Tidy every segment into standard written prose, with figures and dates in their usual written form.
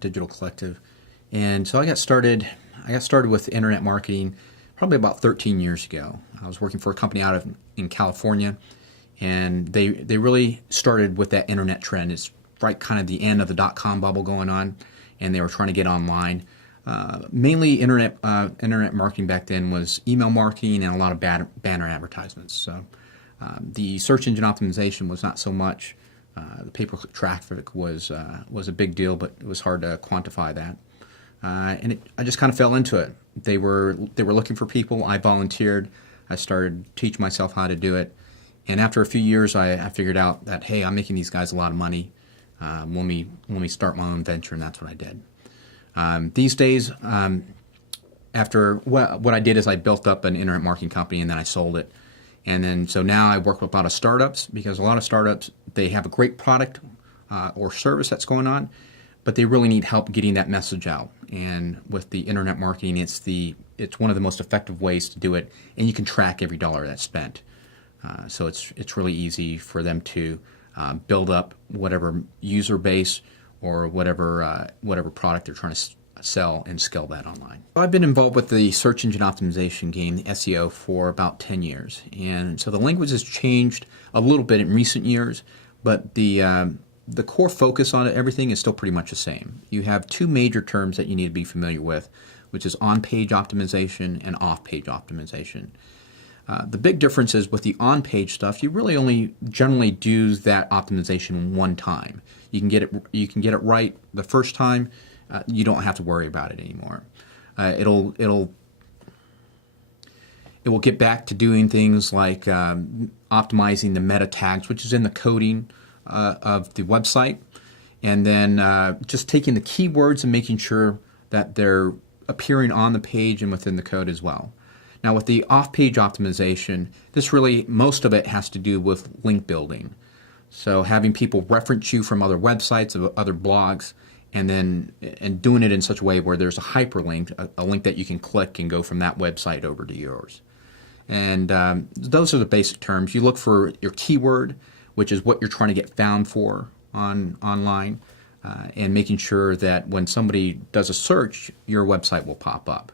digital collective. And so I got started with internet marketing probably about 13 years ago. I was working for a company in California, and they really started with that internet trend. It's right kind of the end of the dot-com bubble going on, and they were trying to get online. Mainly internet marketing back then was email marketing and a lot of banner advertisements. So the search engine optimization was not so much. The pay-per-click traffic was a big deal, but it was hard to quantify that. I just kind of fell into it. They were looking for people. I volunteered. I started teaching myself how to do it. And after a few years, I figured out that, hey, I'm making these guys a lot of money. Let me start my own venture, and that's what I did. These days, after what I did is I built up an internet marketing company, and then I sold it. And then so now I work with a lot of startups, because a lot of startups, they have a great product or service that's going on, but they really need help getting that message out. And with the internet marketing, it's one of the most effective ways to do it, and you can track every dollar that's spent. So it's really easy for them to build up whatever user base or whatever product they're trying to sell and scale that online. I've been involved with the search engine optimization game, the SEO, for about 10 years. And so the language has changed a little bit in recent years, but the core focus on everything is still pretty much the same. You have two major terms that you need to be familiar with, which is on-page optimization and off-page optimization. The big difference is with the on-page stuff, you really only generally do that optimization one time. You can get it right the first time. You don't have to worry about it anymore. It will get back to doing things like optimizing the meta tags, which is in the coding of the website, and then just taking the keywords and making sure that they're appearing on the page and within the code as well. Now with the off-page optimization, most of it has to do with link building. So having people reference you from other websites, other blogs, and doing it in such a way where there's a hyperlink, a link that you can click and go from that website over to yours. And those are the basic terms. You look for your keyword, which is what you're trying to get found for online, and making sure that when somebody does a search, your website will pop up.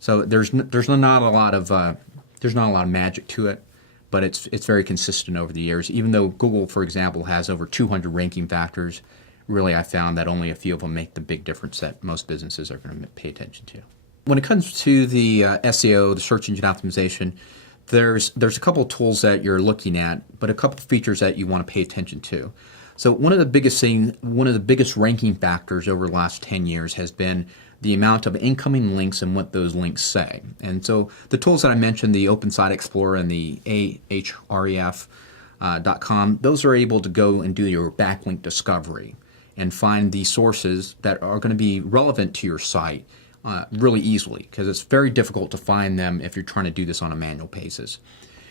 So there's not a lot of magic to it, but it's very consistent over the years. Even though Google, for example, has over 200 ranking factors, really I found that only a few of them make the big difference that most businesses are going to pay attention to. When it comes to the SEO, the search engine optimization, there's a couple of tools that you're looking at, but a couple of features that you want to pay attention to. So one of the biggest ranking factors over the last 10 years has been the amount of incoming links and what those links say. And so the tools that I mentioned, the Open Site Explorer and the ahref.com, those are able to go and do your backlink discovery and find the sources that are going to be relevant to your site really easily, because it's very difficult to find them if you're trying to do this on a manual basis.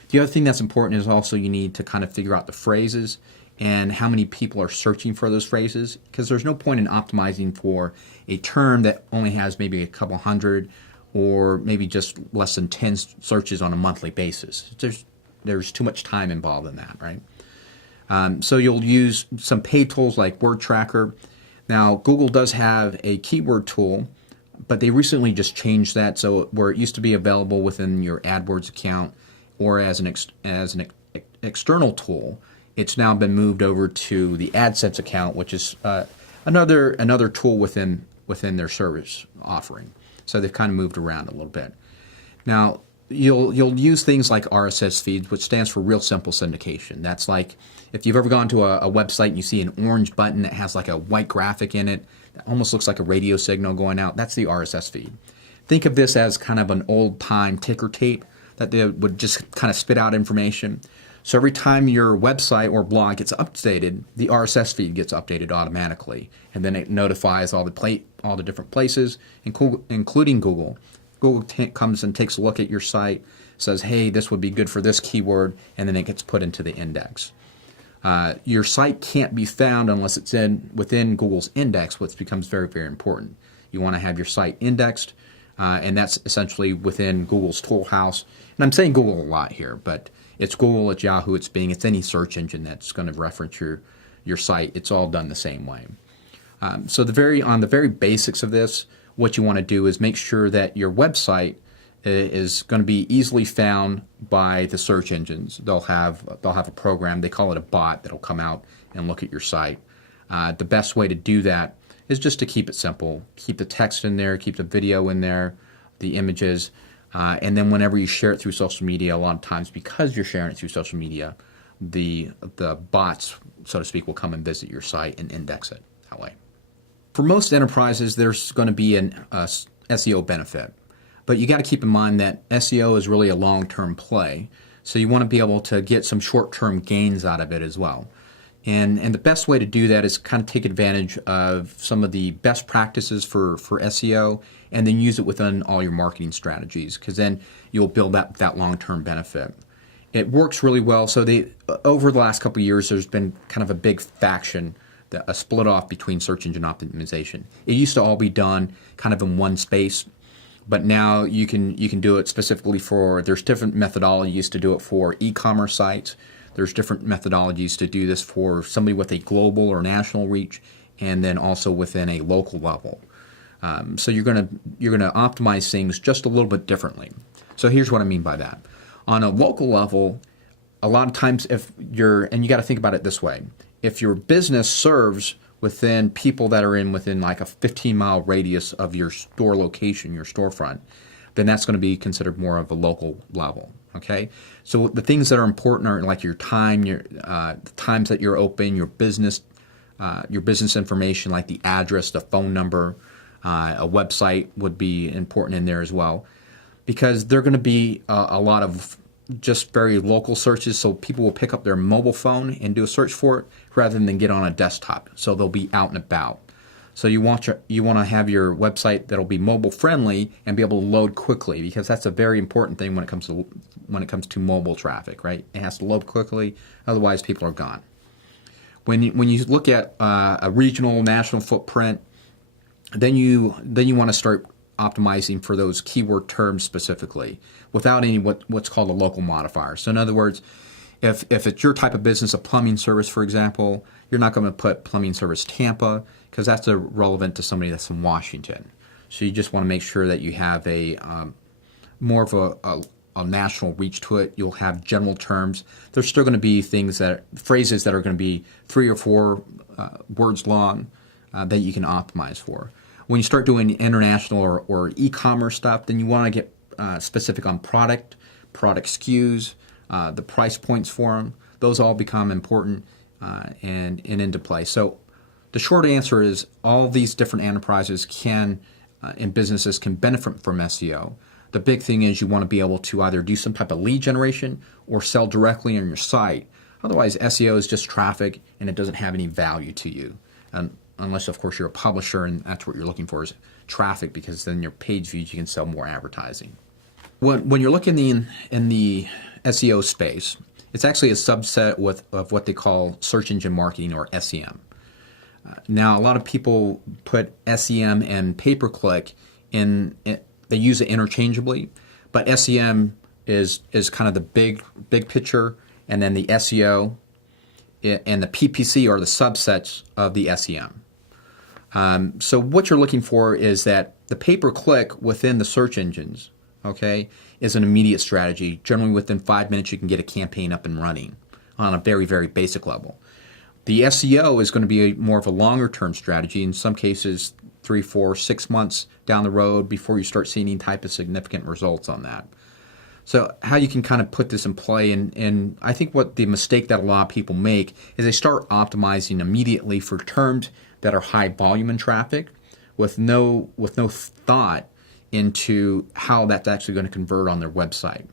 The other thing that's important is also you need to kind of figure out the phrases and how many people are searching for those phrases, because there's no point in optimizing for a term that only has maybe a couple hundred or maybe just less than 10 searches on a monthly basis. There's too much time involved in that, right? So you'll use some paid tools like Word Tracker. Now, Google does have a keyword tool, but they recently just changed that. So where it used to be available within your AdWords account or as an external tool, it's now been moved over to the AdSense account, which is another tool within their service offering. So they've kind of moved around a little bit. Now, you'll use things like RSS feeds, which stands for Real Simple Syndication. That's like if you've ever gone to a website and you see an orange button that has like a white graphic in it, that almost looks like a radio signal going out. That's the RSS feed. Think of this as kind of an old-time ticker tape that they would just kind of spit out information. So every time your website or blog gets updated, the RSS feed gets updated automatically, and then it notifies all the different places, including Google. Google comes and takes a look at your site, says, hey, this would be good for this keyword, and then it gets put into the index. Your site can't be found unless it's within Google's index, which becomes very, very important. You want to have your site indexed, and that's essentially within Google's toolhouse. And I'm saying Google a lot here, but it's Google, it's Yahoo, it's Bing, it's any search engine that's going to reference your site. It's all done the same way. So on the very basics of this, what you want to do is make sure that your website is going to be easily found by the search engines. They'll have a program, they call it a bot, that'll come out and look at your site. The best way to do that is just to keep it simple. Keep the text in there, keep the video in there, the images, and then whenever you share it through social media, a lot of times because you're sharing it through social media, the bots, so to speak, will come and visit your site and index it that way. For most enterprises, there's going to be an SEO benefit. But you got to keep in mind that SEO is really a long-term play. So you want to be able to get some short-term gains out of it as well. And the best way to do that is kind of take advantage of some of the best practices for SEO and then use it within all your marketing strategies, because then you'll build that long-term benefit. It works really well. So over the last couple of years, there's been kind of a big faction, a split off between search engine optimization. It used to all be done kind of in one space. But now you can do it specifically there's different methodologies to do it for e-commerce sites. There's different methodologies to do this for somebody with a global or national reach, and then also within a local level. So you're gonna optimize things just a little bit differently. So here's what I mean by that. On a local level, a lot of times and you got to think about it this way: if your business serves within people that are within like a 15-mile radius of your store location, your storefront, then that's going to be considered more of a local level. Okay, so the things that are important are like your time, the times that you're open, your business information like the address, the phone number, a website would be important in there as well, because they're going to be a lot of just very local searches, so people will pick up their mobile phone and do a search for it rather than get on a desktop. So they'll be out and about. So you want to have your website that'll be mobile friendly and be able to load quickly, because that's a very important thing when it comes to mobile traffic, right? It has to load quickly, otherwise people are gone. When you look at a regional, national footprint, then you want to start optimizing for those keyword terms specifically without any what's called a local modifier. So in other words, if it's your type of business, a plumbing service, for example, you're not going to put plumbing service Tampa, because that's irrelevant to somebody that's in Washington. So you just want to make sure that you have more of a national reach to it. You'll have general terms. There's still going to be phrases that are going to be 3 or 4 words long that you can optimize for. When you start doing international or e-commerce stuff, then you want to get specific on product SKUs, the price points for them. Those all become important and into play. So the short answer is all these different enterprises and businesses can benefit from SEO. The big thing is you want to be able to either do some type of lead generation or sell directly on your site. Otherwise, SEO is just traffic and it doesn't have any value to you. Unless, of course, you're a publisher and that's what you're looking for is traffic, because then your page views, you can sell more advertising. When you're looking in the SEO space, it's actually a subset of what they call search engine marketing, or SEM. Now, a lot of people put SEM and pay-per-click they use it interchangeably, but SEM is kind of the big picture, and then the SEO and the PPC are the subsets of the SEM. So what you're looking for is that the pay-per-click within the search engines, okay, is an immediate strategy. Generally within 5 minutes you can get a campaign up and running on a very, very basic level. The SEO is going to be more of a longer term strategy, in some cases 3, 4, 6 months down the road before you start seeing any type of significant results on that. So how you can kind of put this in play, and I think what the mistake that a lot of people make is they start optimizing immediately for terms that are high volume in traffic with no thought into how that's actually going to convert on their website.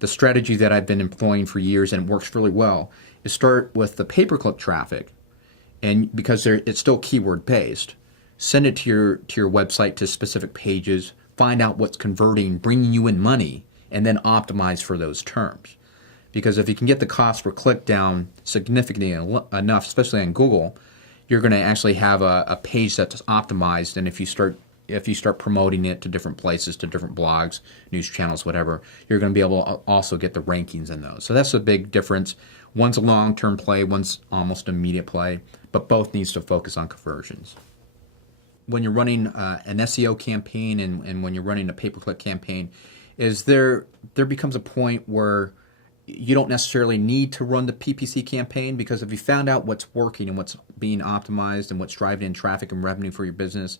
The strategy that I've been employing for years, and it works really well, is start with the pay-per-click traffic, and because it's still keyword based, send it to your website to specific pages, find out what's converting, bringing you in money, and then optimize for those terms. Because if you can get the cost per click down significantly enough, especially on Google, you're going to actually have a page that's optimized, and if you start promoting it to different places, to different blogs, news channels, whatever, you're going to be able to also get the rankings in those. So that's a big difference. One's a long-term play, one's almost immediate play, but both needs to focus on conversions. when you're running an SEO campaign and when you're running a pay-per-click campaign is there becomes a point where you don't necessarily need to run the PPC campaign, because if you found out what's working and what's being optimized and what's driving in traffic and revenue for your business,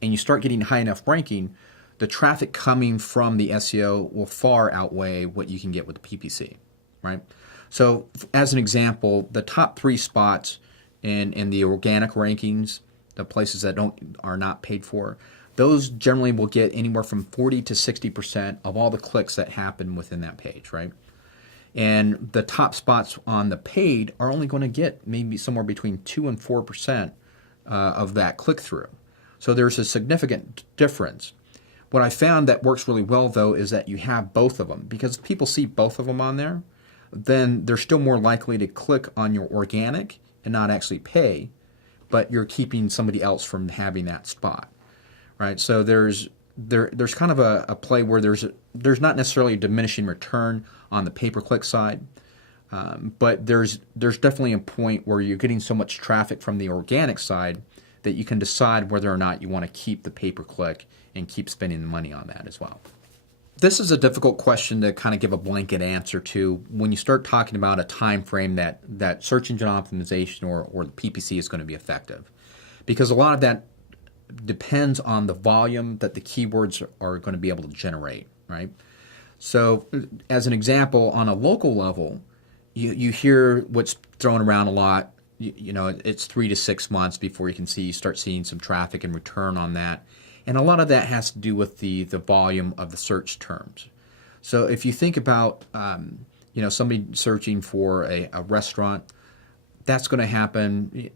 and you start getting high enough ranking, the traffic coming from the SEO will far outweigh what you can get with the PPC, right? So as an example, the top 3 spots in the organic rankings, the places that are not paid for, those generally will get anywhere from 40 to 60% of all the clicks that happen within that page, right? And the top spots on the paid are only going to get maybe somewhere between 2 and 4% of that click-through. So there's a significant difference. What I found that works really well, though, is that you have both of them, because if people see both of them on there, then they're still more likely to click on your organic and not actually pay, but you're keeping somebody else from having that spot, right? So there's kind of a play where there's not necessarily a diminishing return on the pay-per-click side, but there's definitely a point where you're getting so much traffic from the organic side that you can decide whether or not you want to keep the pay-per-click and keep spending the money on that as well. This is a difficult question to kind of give a blanket answer to when you start talking about a time frame that search engine optimization or the PPC is going to be effective, because a lot of that depends on the volume that the keywords are going to be able to generate, right? So as an example, on a local level, you hear what's thrown around a lot. It's 3 to 6 months before you can start seeing some traffic and return on that. And a lot of that has to do with the volume of the search terms. So if you think about somebody searching for a restaurant, that's going to happen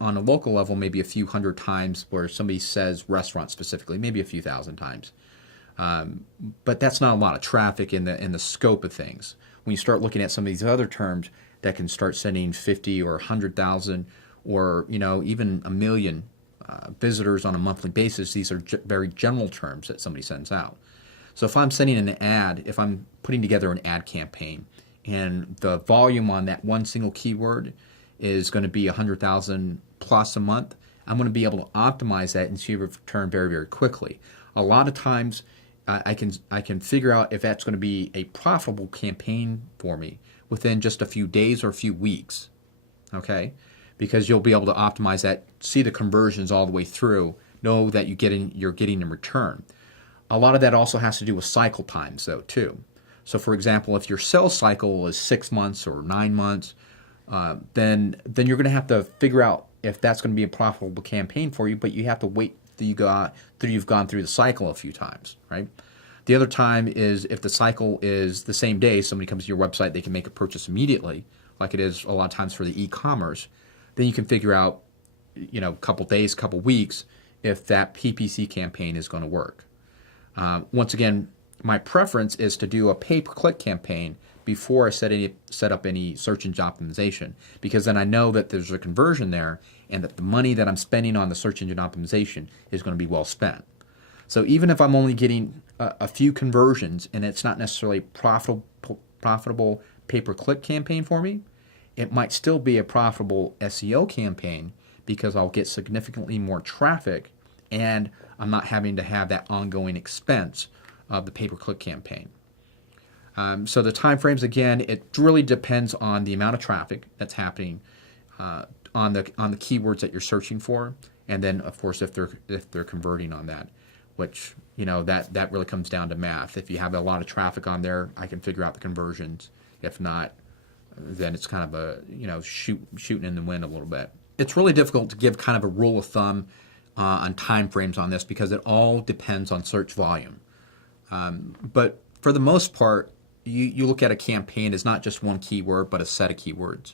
on a local level maybe a few hundred times, where somebody says restaurant specifically, maybe a few thousand times. But that's not a lot of traffic in the scope of things. When you start looking at some of these other terms that can start sending 50 or 100,000 or even a million visitors on a monthly basis, these are very general terms that somebody sends out. So if I'm sending an ad, if I'm putting together an ad campaign, and the volume on that one single keyword is going to be 100,000 plus a month, I'm going to be able to optimize that and see a return very, very quickly. A lot of times, I can figure out if that's going to be a profitable campaign for me within just a few days or a few weeks, okay? Because you'll be able to optimize that, see the conversions all the way through, know that you're getting a return. A lot of that also has to do with cycle times, though, too. So, for example, if your sales cycle is 6 months or 9 months, then you're going to have to figure out if that's going to be a profitable campaign for you, but you have to wait till you've gone through the cycle a few times, right? The other time is if the cycle is the same day, somebody comes to your website, they can make a purchase immediately, like it is a lot of times for the e-commerce. Then you can figure out, a couple days, couple weeks, if that PPC campaign is going to work. Once again, my preference is to do a pay-per-click campaign before I set up any search engine optimization, because then I know that there's a conversion there and that the money that I'm spending on the search engine optimization is going to be well spent. So even if I'm only getting a few conversions and it's not necessarily profitable pay-per-click campaign for me, it might still be a profitable SEO campaign because I'll get significantly more traffic and I'm not having to have that ongoing expense of the pay-per-click campaign. So the time frames, again, it really depends on the amount of traffic that's happening on the keywords that you're searching for, and then of course if they're converting on that, which that really comes down to math. If you have a lot of traffic on there, I can figure out the conversions. If not, then it's kind of a shooting in the wind a little bit. It's really difficult to give kind of a rule of thumb on time frames on this because it all depends on search volume. But for the most part, you look at a campaign as not just one keyword, but a set of keywords,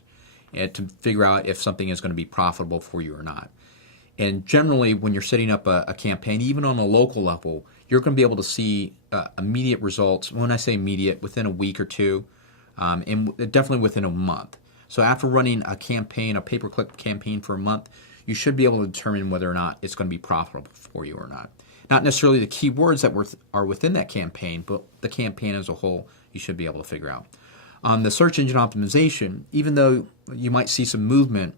and to figure out if something is going to be profitable for you or not. And generally, when you're setting up a campaign, even on a local level, you're going to be able to see immediate results. When I say immediate, within a week or two, and definitely within a month. So after running a pay-per-click campaign for a month, you should be able to determine whether or not it's going to be profitable for you or not. Not necessarily the keywords that are within that campaign, but the campaign as a whole, you should be able to figure out. On the search engine optimization, even though you might see some movement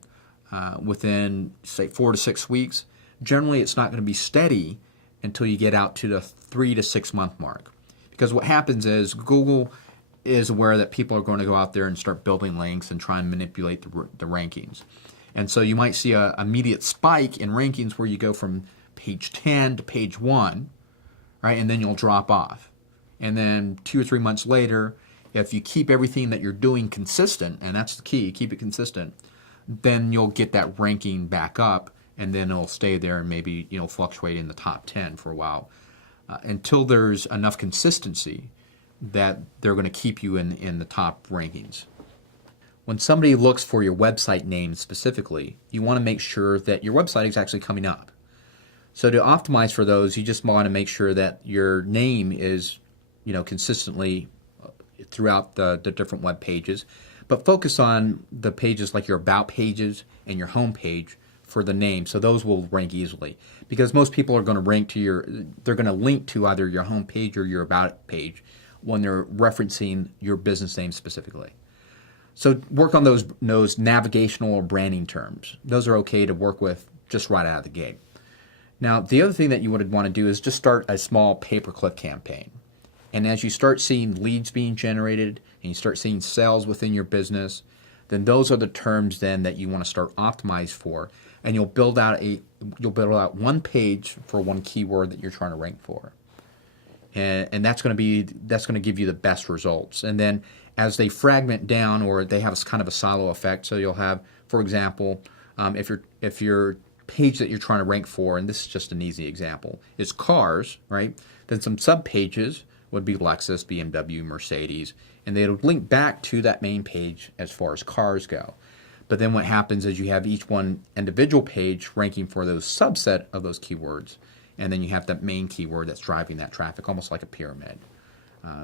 within, say, 4 to 6 weeks, generally it's not going to be steady until you get out to the 3 to 6 month mark. Because what happens is Google is aware that people are going to go out there and start building links and try and manipulate the rankings. And so you might see an immediate spike in rankings where you go from page 10 to page 1, right? And then you'll drop off. And then 2 or 3 months later, if you keep everything that you're doing consistent, and that's the key, keep it consistent, then you'll get that ranking back up, and then it'll stay there and maybe fluctuate in the top 10 for a while until there's enough consistency that they're going to keep you in the top rankings. When somebody looks for your website name specifically, you want to make sure that your website is actually coming up. So to optimize for those, you just want to make sure that your name is consistently throughout the different web pages, but focus on the pages like your about pages and your home page for the name, so those will rank easily. Because most people are going to they're going to link to either your home page or your about page when they're referencing your business name specifically. So work on those navigational or branding terms. Those are okay to work with just right out of the gate. Now, the other thing that you would want to do is just start a small pay-per-click campaign. And as you start seeing leads being generated and you start seeing sales within your business, then those are the terms then that you want to start optimize for. And you'll build out one page for one keyword that you're trying to rank for. And that's going to give you the best results. And then as they fragment down, or they have kind of a silo effect, so you'll have, for example, if your page that you're trying to rank for, and this is just an easy example, is cars, right? Then some sub pages would be Lexus, BMW, Mercedes, and they would link back to that main page as far as cars go. But then what happens is you have each one individual page ranking for those subset of those keywords, and then you have that main keyword that's driving that traffic, almost like a pyramid.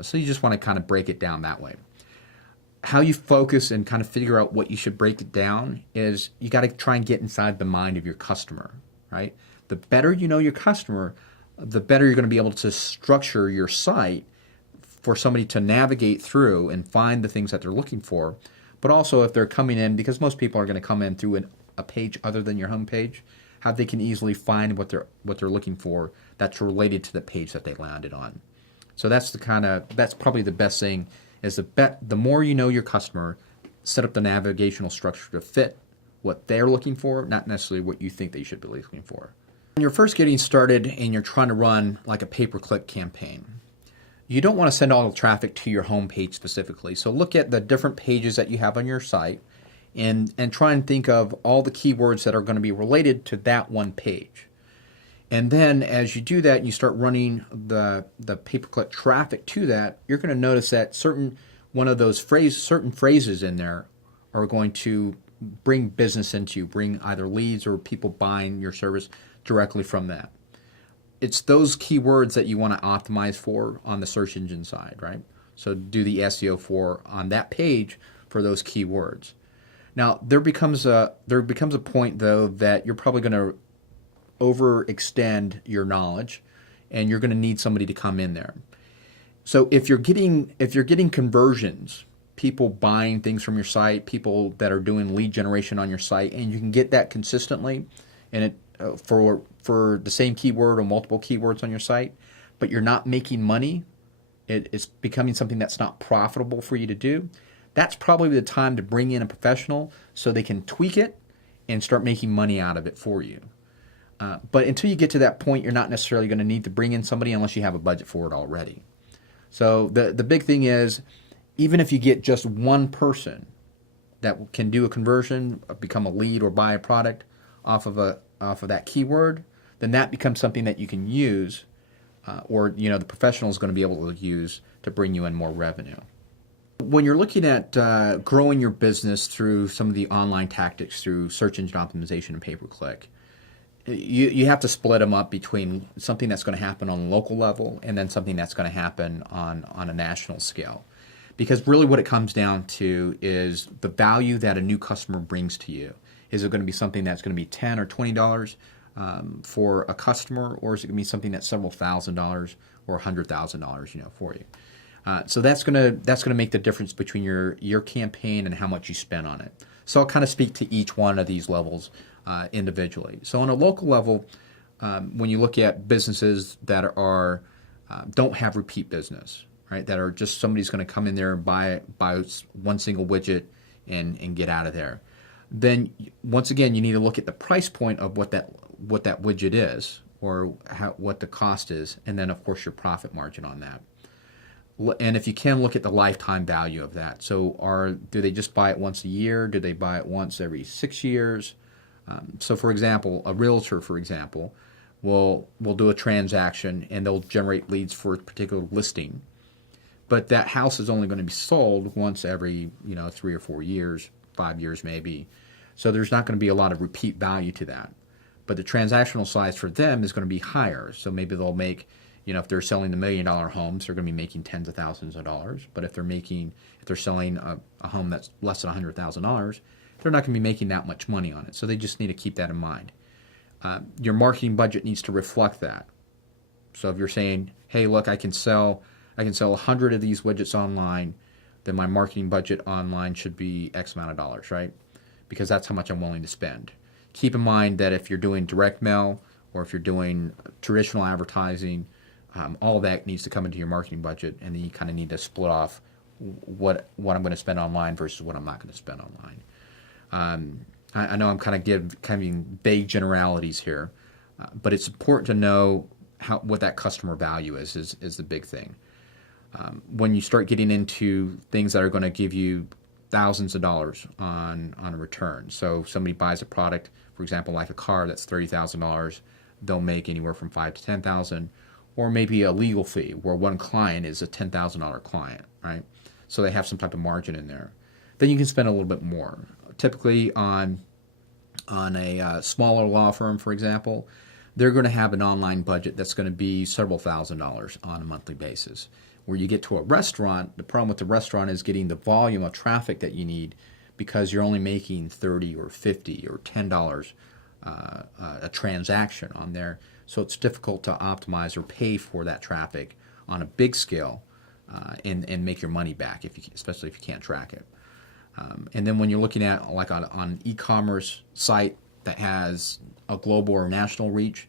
So you just want to kind of break it down that way. How you focus and kind of figure out what you should break it down is you got to try and get inside the mind of your customer, right? The better you know your customer, the better you're going to be able to structure your site for somebody to navigate through and find the things that they're looking for. But also if they're coming in, because most people are going to come in through a page other than your home page, how they can easily find what they're looking for that's related to the page that they landed on. So that's probably the best thing is the more you know your customer, set up the navigational structure to fit what they're looking for, not necessarily what you think they should be looking for. When you're first getting started and you're trying to run like a pay-per-click campaign, you don't want to send all the traffic to your home page specifically. So look at the different pages that you have on your site and try and think of all the keywords that are going to be related to that one page. And then as you do that and you start running the pay-per-click traffic to that, you're going to notice that certain phrases in there are going to bring business into you, bring either leads or people buying your service directly from that. It's those keywords that you want to optimize for on the search engine side, right? So do the SEO for on that page for those keywords. Now there becomes a point though that you're probably going to overextend your knowledge, and you're going to need somebody to come in there. So if you're getting conversions, people buying things from your site, people that are doing lead generation on your site, and you can get that consistently, and it for the same keyword or multiple keywords on your site, but you're not making money, it's becoming something that's not profitable for you to do, that's probably the time to bring in a professional so they can tweak it and start making money out of it for you. But until you get to that point, you're not necessarily going to need to bring in somebody unless you have a budget for it already. So the big thing is, even if you get just one person that can do a conversion, become a lead, or buy a product off of that keyword, then that becomes something that you can use, or the professional is going to be able to use to bring you in more revenue. When you're looking at growing your business through some of the online tactics, through search engine optimization and pay-per-click, you have to split them up between something that's going to happen on a local level and then something that's going to happen on a national scale. Because really what it comes down to is the value that a new customer brings to you. Is it going to be something that's going to be $10 or $20 for a customer, or is it going to be something that's several $1,000s or $100,000 for you? So that's going to make the difference between your campaign and how much you spend on it. So I'll kind of speak to each one of these levels individually. So on a local level, when you look at businesses that are don't have repeat business, right? That are just somebody's going to come in there and buy one single widget and get out of there. Then once again, you need to look at the price point of what that widget is, or what the cost is, and then of course your profit margin on that. And if you can, look at the lifetime value of that. So do they just buy it once a year? Do they buy it once every 6 years? So for example, a realtor, for example, will do a transaction and they'll generate leads for a particular listing. But that house is only going to be sold once every 3 or 4 years, 5 years maybe. So there's not going to be a lot of repeat value to that. But the transactional size for them is going to be higher. So maybe they'll make, if they're selling the $1 million homes, they're going to be making tens of thousands of dollars. But if they're selling a home that's less than $100,000, they're not going to be making that much money on it. So they just need to keep that in mind. Your marketing budget needs to reflect that. So if you're saying, hey, look, I can sell 100 of these widgets online, then my marketing budget online should be X amount of dollars, right? Because that's how much I'm willing to spend. Keep in mind that if you're doing direct mail or if you're doing traditional advertising, all that needs to come into your marketing budget, and then you kind of need to split off what I'm going to spend online versus what I'm not going to spend online. I know I'm kind of giving vague generalities here, but it's important to know what that customer value is the big thing. When you start getting into things that are going to give you thousands of dollars on a return. So if somebody buys a product, for example, like a car that's $30,000, they'll make anywhere from $5,000 to $10,000, or maybe a legal fee where one client is a $10,000 client, right? So they have some type of margin in there. Then you can spend a little bit more. Typically on a smaller law firm, for example, they're going to have an online budget that's going to be several $1,000s on a monthly basis. Where you get to a restaurant, the problem with the restaurant is getting the volume of traffic that you need, because you're only making $30 or $50 or $10 a transaction on there. So it's difficult to optimize or pay for that traffic on a big scale and make your money back, especially if you can't track it. And then when you're looking at like on an e-commerce site that has a global or national reach,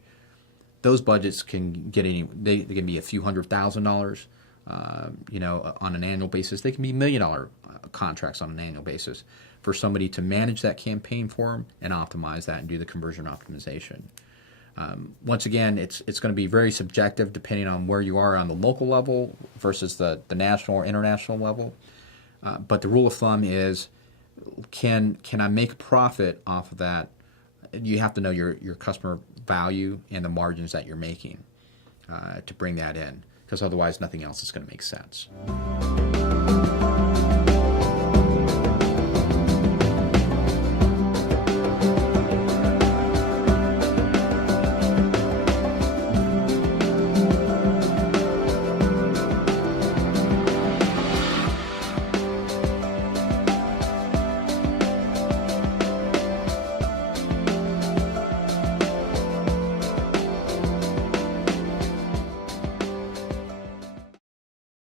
those budgets can get they can be a few $100,000. On an annual basis. They can be $1 million contracts on an annual basis for somebody to manage that campaign for them and optimize that and do the conversion optimization. Once again, it's going to be very subjective depending on where you are on the local level versus the national or international level. But the rule of thumb is, can I make a profit off of that? You have to know your customer value and the margins that you're making to bring that in, because otherwise nothing else is going to make sense.